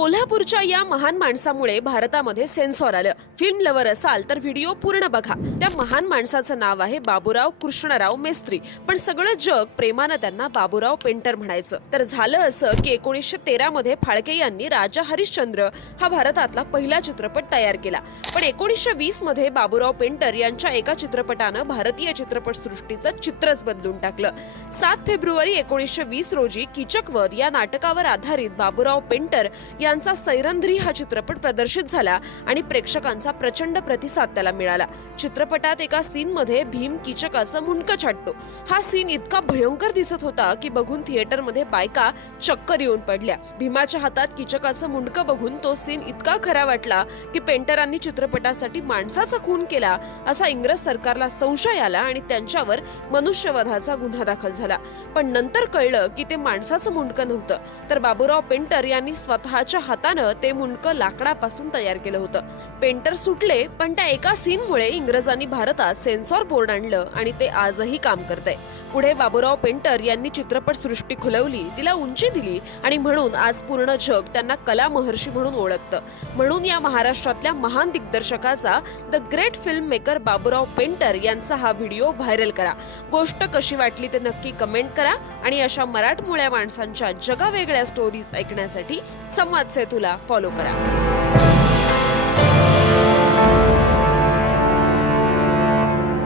कोल्हापूरच्या या महान माणसामुळे भारतामध्ये सेन्सॉर आलं. फिल्म लवर असाल तर व्हिडिओ पूर्ण बघा. त्या महान माणसाचं नाव आहे बाबूराव कृष्णराव मेस्त्री. पण सगळं जग प्रेमानं त्यांना बाबूराव पेंटर म्हणायचं. तर झालं असं की एकोणीसशे तेरा मध्ये फाळके यांनी राजा हरिश्चंद्र हा भारतातला पहिला चित्रपट तयार केला. पण एकोणीसशे वीसमध्ये बाबूराव पेंटर यांच्या एका चित्रपटानं भारतीय चित्रपटसृष्टीचं चित्रच बदलून टाकलं. सात फेब्रुवारी एकोणीसशे वीस रोजी किचकवध या नाटकावर आधारित बाबूराव पेंटर या यांचा सैरंध्री हा चित्रपट प्रदर्शित झाला आणि प्रेक्षकांचा प्रचंड प्रतिसाद त्याला मिळाला. चित्रपटात एका सीनमध्ये भीम किचकाचं मुंडकं छाटतो. हा सीन इतका भयंकर दिसत होता की बघून थिएटरमध्ये बायका चक्कर येऊन पडल्या. भीमाच्या हातात किचकाचं मुंडकं बघून तो सीन इतका खरा वाटला की पेंटरांनी चित्रपटासाठी माणसाचा खून केला असा इंग्रज सरकारला संशय आला आणि त्यांच्यावर मनुष्यवधाचा गुन्हा दाखल झाला. पण नंतर कळलं की ते माणसाचं मुंडकं नव्हतं. तर बाबूराव पेंटर यांनी स्वतः पेंटरच्या हातानं ते मुंडकं लाकडापासून तयार केलं होतं. पेंटर सुटले पण त्या एका सीनमुळे इंग्रजांनी भारतात सेन्सॉर बोर्ड आणलं आणि ते आजही काम करतंय. पुढे बाबूराव पेंटर यांनी चित्रपट सृष्टी खुलवली तिला उंची दिली आणि म्हणून आज पूर्ण जग त्यांना कला महर्षी म्हणून ओळखतं. म्हणून या महाराष्ट्रातल्या महान दिग्दर्शकाचा the great film maker Baburao Painter यांचा हा व्हिडिओ व्हायरल करा. गोष्ट कशी वाटली ते नक्की कमेंट करा आणि अशा मराठमोळ्या माणसांच्या जगावेगळ्या स्टोरीज ऐकण्यासाठी संवाद सेतूला फॉलो करा.